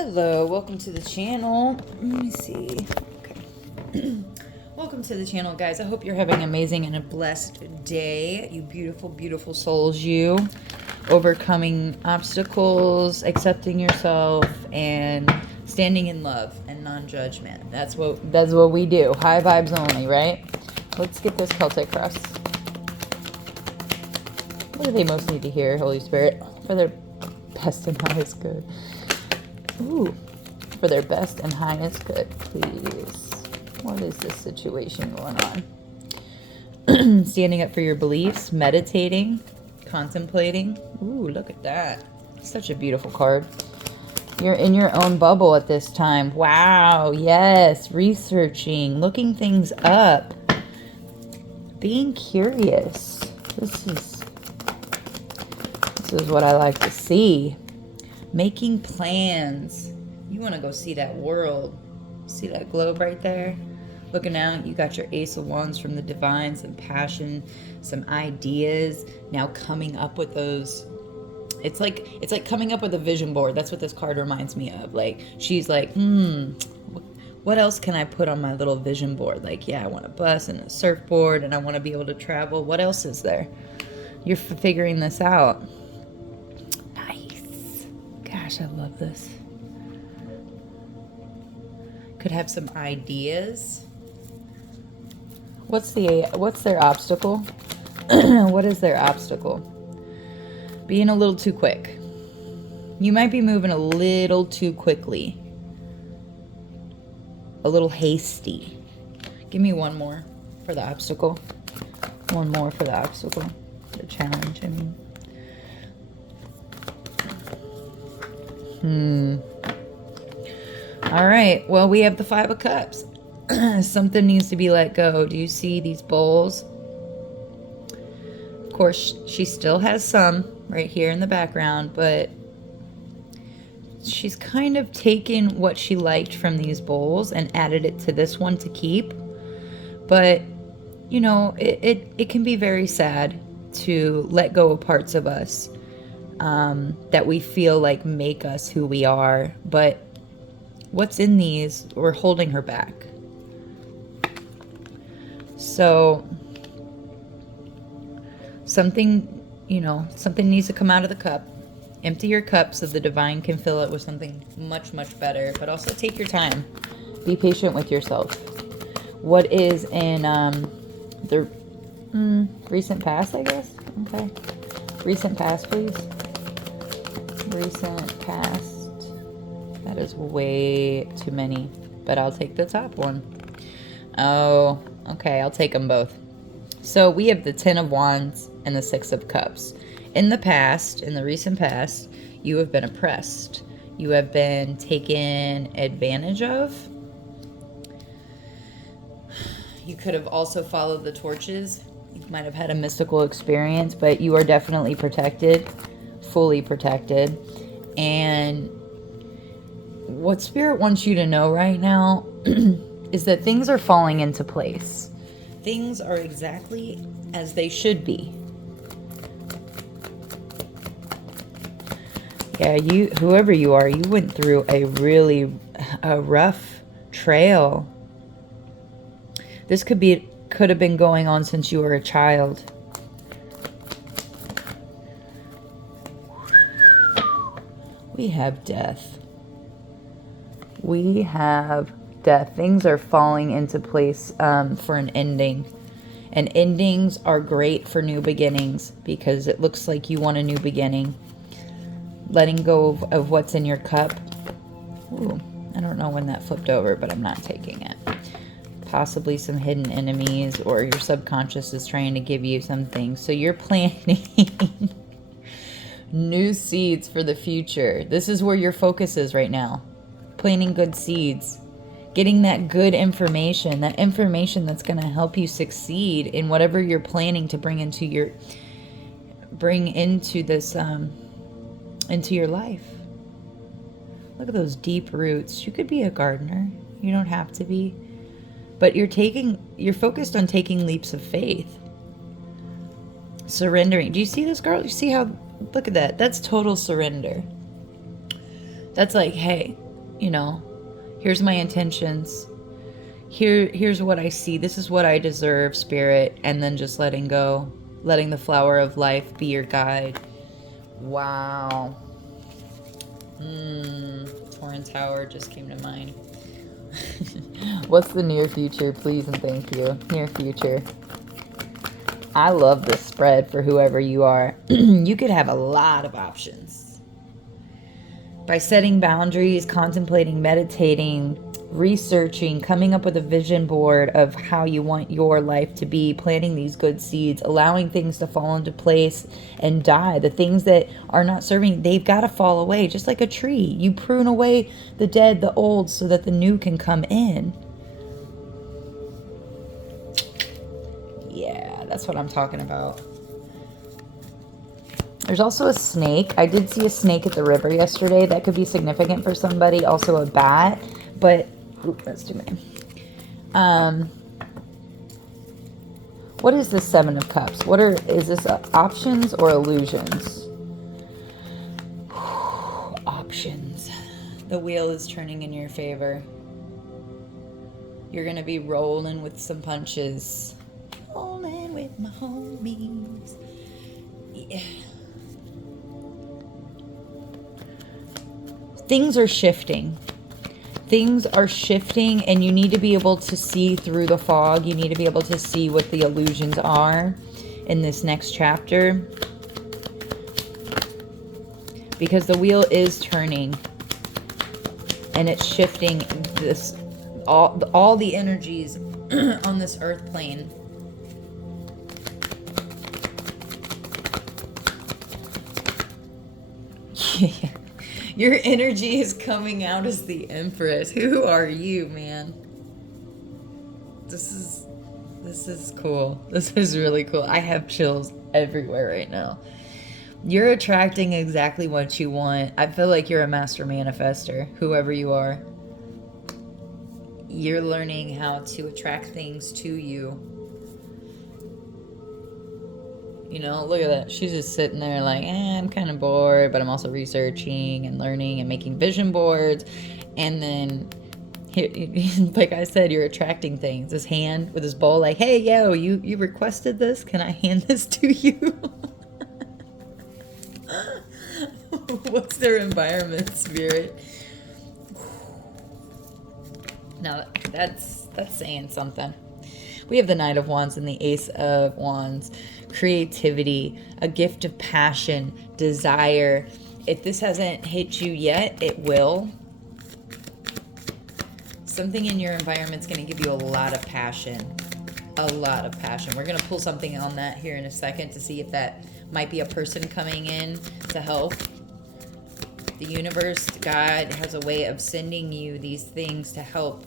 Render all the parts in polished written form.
Hello, welcome to the channel. Let me see. Okay. Welcome to the channel, guys. I hope you're having an amazing and a blessed day. You beautiful, beautiful souls, you. Overcoming obstacles, accepting yourself, and standing in love and non-judgment. That's what we do. High vibes only, right? Let's get this Celtic cross. What do they most need to hear, Holy Spirit? For their best and highest good. Ooh, for their best and highest good, please. What is this situation going on? Standing up for your beliefs, meditating, contemplating. Ooh, look at that. Such a beautiful card. You're in your own bubble at this time. Wow, yes. Researching, looking things up, being curious. This is what I like to see. Making plans. You want to go see that world. See that globe right there? Looking out, you got your Ace of Wands from the Divine, some passion, some ideas. Now coming up with those. It's like coming up with a vision board. That's what this card reminds me of. Like, she's like, what else can I put on my little vision board? Like, yeah, I want a bus and a surfboard and I want to be able to travel. What else is there? You're figuring this out. Gosh, I love this. Could have some ideas. What's their obstacle? What is their obstacle? Being a little too quick. You might be moving a little too quickly. A little hasty. Give me one more for the obstacle. One more for the obstacle. The challenge, I mean. All right. Well, we have the Five of Cups. Something needs to be let go. Do you see these bowls? Of course, she still has some right here in the background, but she's kind of taken what she liked from these bowls and added it to this one to keep. But, you know, it can be very sad to let go of parts of us that we feel like make us who we are, but what's in these, we're holding her back. So something needs to come out of the cup. Empty your cup so the Divine can fill it with something much, much better, but also take your time. Be patient with yourself. What is in the recent past, I guess? Okay. Recent past, please. Recent past. That is way too many, but I'll take the top one. Oh, okay, I'll take them both. So we have the Ten of Wands and the Six of Cups. In the past, in the recent past, you have been oppressed. You have been taken advantage of. You could have also followed the torches. You might have had a mystical experience, but you are definitely protected. Fully protected. And what Spirit wants you to know right now is that things are falling into place. Things are exactly as they should be. Yeah, whoever you are, you went through a really rough trail. This could have been going on since you were a child. We have death. We have death. Things are falling into place for an ending. And endings are great for new beginnings because it looks like you want a new beginning. Letting go of what's in your cup. Ooh, I don't know when that flipped over, but I'm not taking it. Possibly some hidden enemies, or your subconscious is trying to give you something. So you're planting new seeds for the future. This is where your focus is right now. Planting good seeds. Getting that good information. That information that's going to help you succeed in whatever you're planning to bring into your life. Look at those deep roots. You could be a gardener. You don't have to be. But you're focused on taking leaps of faith. Surrendering. Do you see this, girl? You see how, look at that. That's total surrender. That's like, hey, you know, here's my intentions. Here's what I see. This is what I deserve, Spirit. And then just letting go. Letting the flower of life be your guide. Wow. Torrent Tower just came to mind. What's the near future, please and thank you? Near future. I love this spread for whoever you are. You could have a lot of options. By setting boundaries, contemplating, meditating, researching, coming up with a vision board of how you want your life to be, planting these good seeds, allowing things to fall into place and die. The things that are not serving, they've got to fall away, just like a tree. You prune away the dead, the old, so that the new can come in. Yeah, that's what I'm talking about. There's also a snake. I did see a snake at the river yesterday. That could be significant for somebody. Also a bat. But, that's too many. What is this Seven of Cups? Is this options or illusions? Options. The wheel is turning in your favor. You're going to be rolling with some punches. Rolling with my homies. Yeah. Things are shifting. Things are shifting, and you need to be able to see through the fog. You need to be able to see what the illusions are in this next chapter. Because the wheel is turning, and it's shifting this all the energies on this earth plane. Yeah. Your energy is coming out as the Empress. Who are you, man? This is cool. This is really cool. I have chills everywhere right now. You're attracting exactly what you want. I feel like you're a master manifester, whoever you are. You're learning how to attract things to you. You know, look at that. She's just sitting there like, I'm kind of bored, but I'm also researching and learning and making vision boards. And then, like I said, you're attracting things. This hand with this bowl like, hey, yo, you requested this? Can I hand this to you? What's their environment, Spirit? Now, that's saying something. We have the Knight of Wands and the Ace of Wands. Creativity, a gift of passion, desire. If this hasn't hit you yet, it will. Something in your environment's going to give you a lot of passion. A lot of passion. We're going to pull something on that here in a second to see if that might be a person coming in to help. The universe, God, has a way of sending you these things to help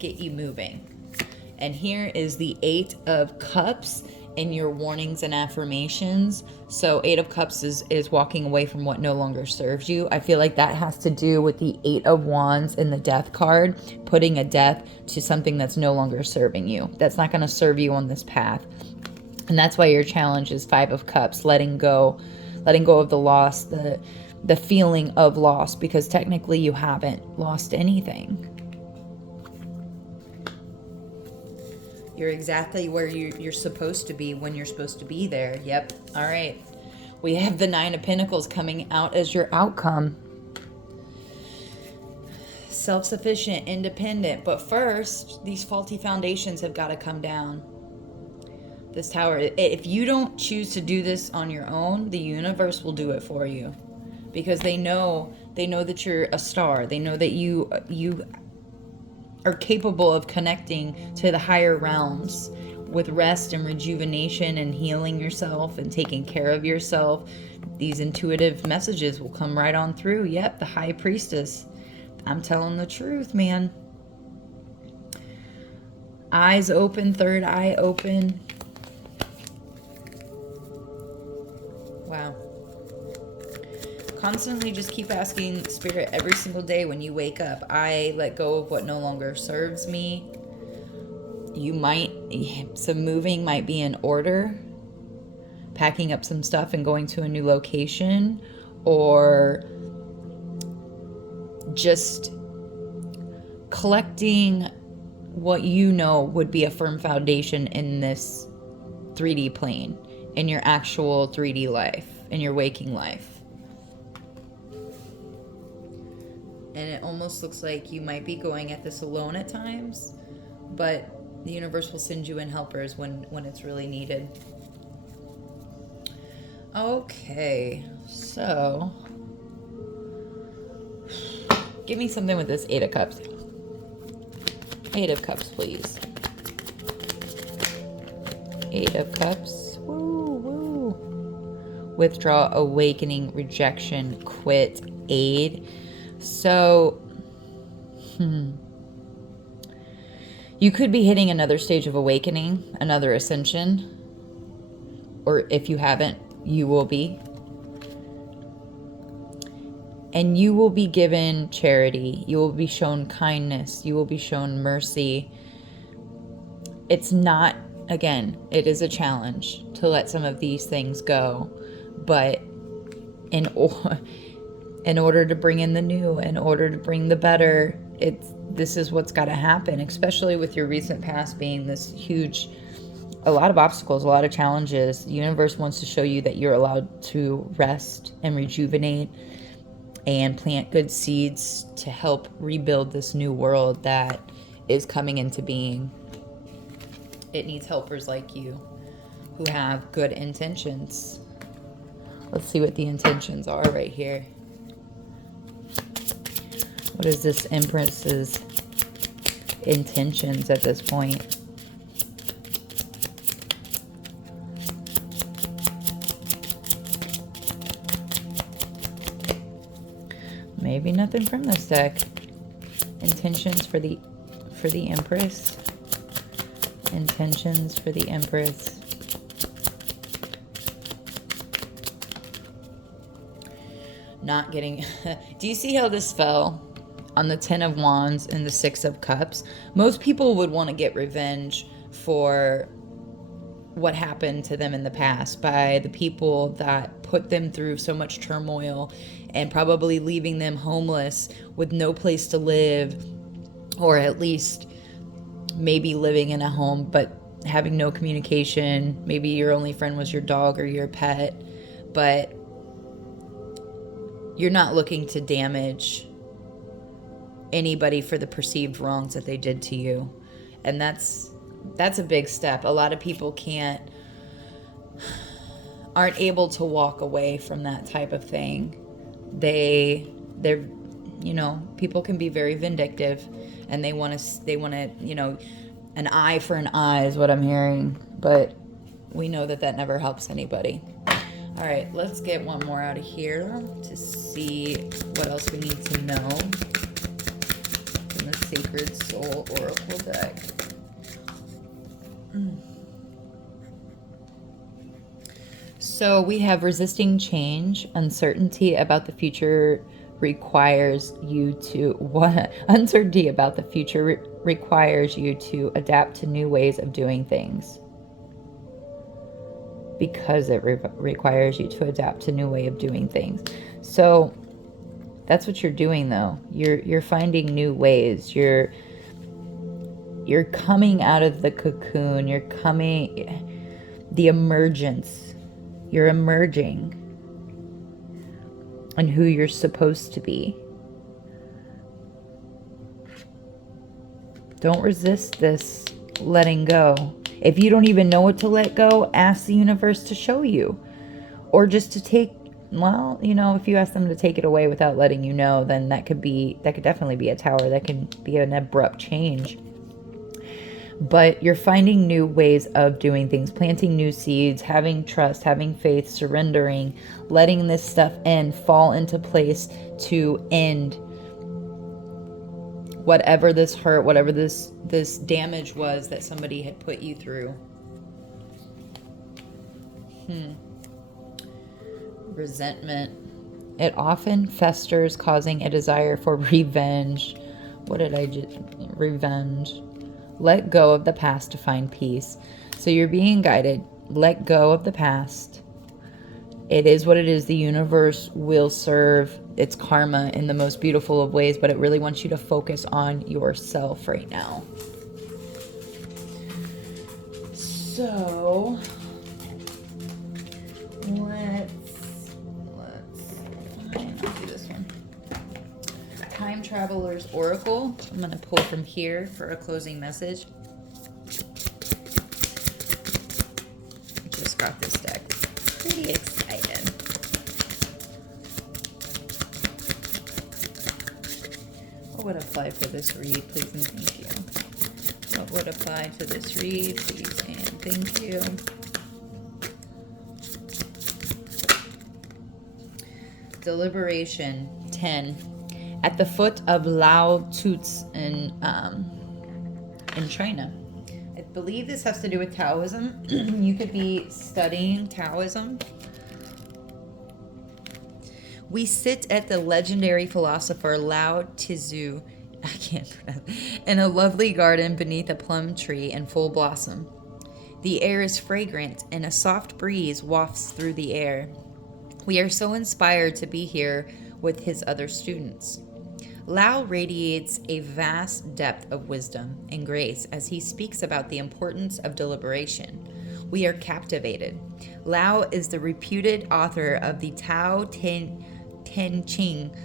get you moving. And here is the Eight of Cups in your warnings and affirmations. So 8 of Cups is walking away from what no longer serves you. I feel like that has to do with the 8 of Wands in the Death card, putting a death to something that's no longer serving you. That's not going to serve you on this path. And that's why your challenge is 5 of Cups, letting go of the loss, the feeling of loss, because technically you haven't lost anything. You're exactly where you're supposed to be when you're supposed to be there. Yep. All right. We have the 9 of Pentacles coming out as your outcome. Self-sufficient, independent. But first, these faulty foundations have got to come down. This Tower, if you don't choose to do this on your own, the universe will do it for you. Because they know that you're a star. They know that you are capable of connecting to the higher realms with rest and rejuvenation and healing yourself and taking care of yourself. These intuitive messages will come right on through. Yep, the High Priestess. I'm telling the truth, man. Eyes open, third eye open. Wow. Constantly just keep asking Spirit every single day when you wake up. I let go of what no longer serves me. Some moving might be in order. Packing up some stuff and going to a new location. Or just collecting what you know would be a firm foundation in this 3D plane, in your actual 3D life, in your waking life. And it almost looks like you might be going at this alone at times, but the universe will send you in helpers when it's really needed. Okay, so give me something with this 8 of Cups. 8 of Cups, please. 8 of Cups. Woo, woo. Withdraw, awakening, rejection, quit, aid. So, you could be hitting another stage of awakening, another ascension. Or if you haven't, you will be. And you will be given charity. You will be shown kindness. You will be shown mercy. It's not, again, it is a challenge to let some of these things go. But in order to bring in the new, in order to bring the better, this is what's got to happen, especially with your recent past being this huge, a lot of obstacles, a lot of challenges. The universe wants to show you that you're allowed to rest and rejuvenate and plant good seeds to help rebuild this new world that is coming into being. It needs helpers like you who have good intentions. Let's see what the intentions are right here. What is this Empress's intentions at this point? Maybe nothing from this deck. Intentions for the Empress. Intentions for the Empress. Not getting... Do you see how this fell? On the 10 of Wands and the 6 of Cups. Most people would want to get revenge for what happened to them in the past by the people that put them through so much turmoil and probably leaving them homeless with no place to live, or at least maybe living in a home but having no communication. Maybe your only friend was your dog or your pet, but you're not looking to damage anybody for the perceived wrongs that they did to you. And that's a big step. A lot of people aren't able to walk away from that type of thing. They're people can be very vindictive, and they want to, an eye for an eye is what I'm hearing, but we know that never helps anybody. All right, let's get one more out of here to see what else we need to know from the Sacred Soul Oracle deck. So we have resisting change, uncertainty about the future requires you to uncertainty about the future requires you to adapt to new ways of doing things. Because it requires you to adapt to new way of doing things. So that's what you're doing, though. You're finding new ways. You're coming out of the cocoon. The emergence. You're emerging and who you're supposed to be. Don't resist this letting go. If you don't even know what to let go, ask the universe to show you. Or just to take, if you ask them to take it away without letting you know, then that could definitely be a tower. That can be an abrupt change. But you're finding new ways of doing things, planting new seeds, having trust, having faith, surrendering, letting this stuff fall into place to end whatever this hurt, whatever this damage was that somebody had put you through. Resentment. It often festers, causing a desire for revenge. What did I just... Revenge. Let go of the past to find peace. So you're being guided. Let go of the past It is what it is. The universe will serve its karma in the most beautiful of ways, but it really wants you to focus on yourself right now. So let's fine, I'll do this one. Time Traveler's Oracle. I'm going to pull from here for a closing message. Just got this deck. Pretty excited. What would apply for this read, please and thank you? What would apply to this read, please and thank you? Deliberation 10. At the foot of Lao Tzu's in China. I believe this has to do with Taoism. You could be studying Taoism. We sit at the legendary philosopher Lao Tzu, I can't pronounce, in a lovely garden beneath a plum tree in full blossom. The air is fragrant and a soft breeze wafts through the air. We are so inspired to be here with his other students. Lao radiates a vast depth of wisdom and grace as he speaks about the importance of deliberation. We are captivated. Lao is the reputed author of the Tao Te Ching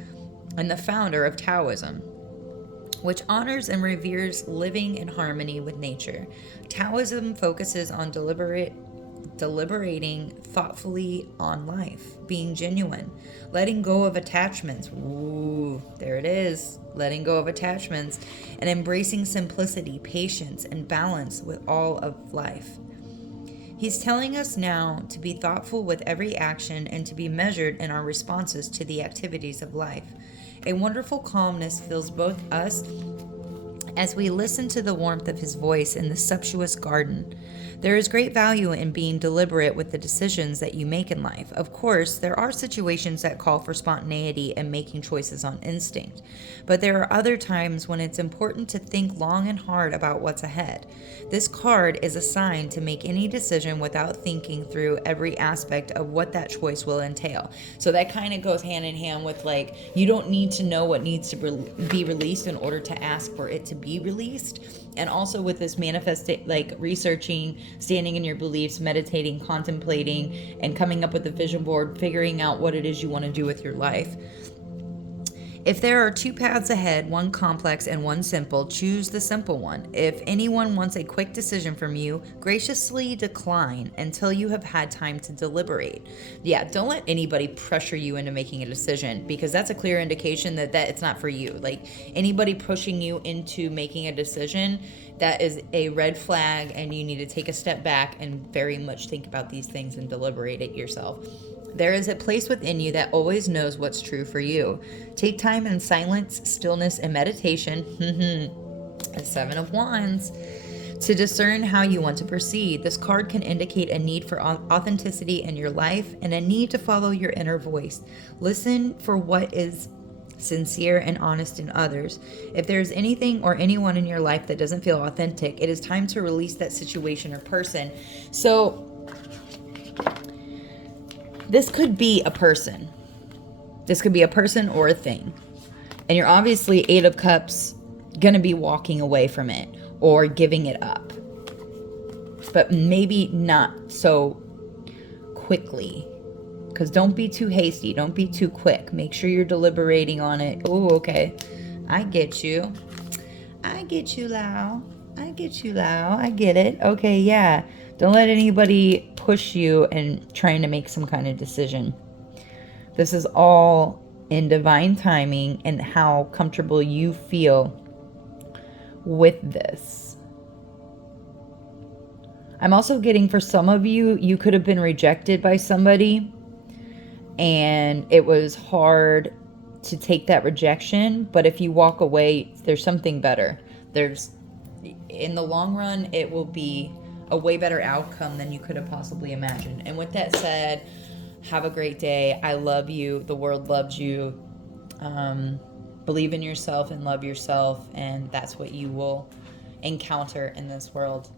and the founder of Taoism, which honors and reveres living in harmony with nature. Taoism focuses on deliberating thoughtfully on life, being genuine, letting go of attachments. Ooh, there it is. Letting go of attachments and embracing simplicity, patience, and balance with all of life. He's telling us now to be thoughtful with every action and to be measured in our responses to the activities of life. A wonderful calmness fills both us as we listen to the warmth of his voice in the sumptuous garden. There is great value in being deliberate with the decisions that you make in life. Of course, there are situations that call for spontaneity and making choices on instinct. But there are other times when it's important to think long and hard about what's ahead. This card is a sign to make any decision without thinking through every aspect of what that choice will entail. So that kind of goes hand in hand with, like, you don't need to know what needs to be released in order to ask for it to be released. And also with this like researching, standing in your beliefs, meditating, contemplating, and coming up with a vision board, figuring out what it is you want to do with your life. If there are two paths ahead, one complex and one simple, choose the simple one. If anyone wants a quick decision from you, graciously decline until you have had time to deliberate. Yeah, don't let anybody pressure you into making a decision, because that's a clear indication that it's not for you. Like, anybody pushing you into making a decision, that is a red flag, and you need to take a step back and very much think about these things and deliberate it yourself. There is a place within you that always knows what's true for you. Take time in silence, stillness, and meditation. The Seven of Wands. To discern how you want to proceed. This card can indicate a need for authenticity in your life and a need to follow your inner voice. Listen for what is sincere and honest in others. If there's anything or anyone in your life that doesn't feel authentic, it is time to release that situation or person. So this could be a person. This could be a person or a thing. And you're obviously, Eight of Cups, going to be walking away from it or giving it up. But maybe not so quickly. Because don't be too hasty. Don't be too quick. Make sure you're deliberating on it. Oh, okay. I get you. I get you, Lao. I get you, Lao. I get it. Okay, yeah. Don't let anybody push you and trying to make some kind of decision. This is all in divine timing and how comfortable you feel with this. I'm also getting, for some of you, you could have been rejected by somebody and it was hard to take that rejection. But if you walk away, there's something better. In the long run, it will be a way better outcome than you could have possibly imagined. And with that said, have a great day. I love you. The world loves you. Believe in yourself and love yourself, and that's what you will encounter in this world.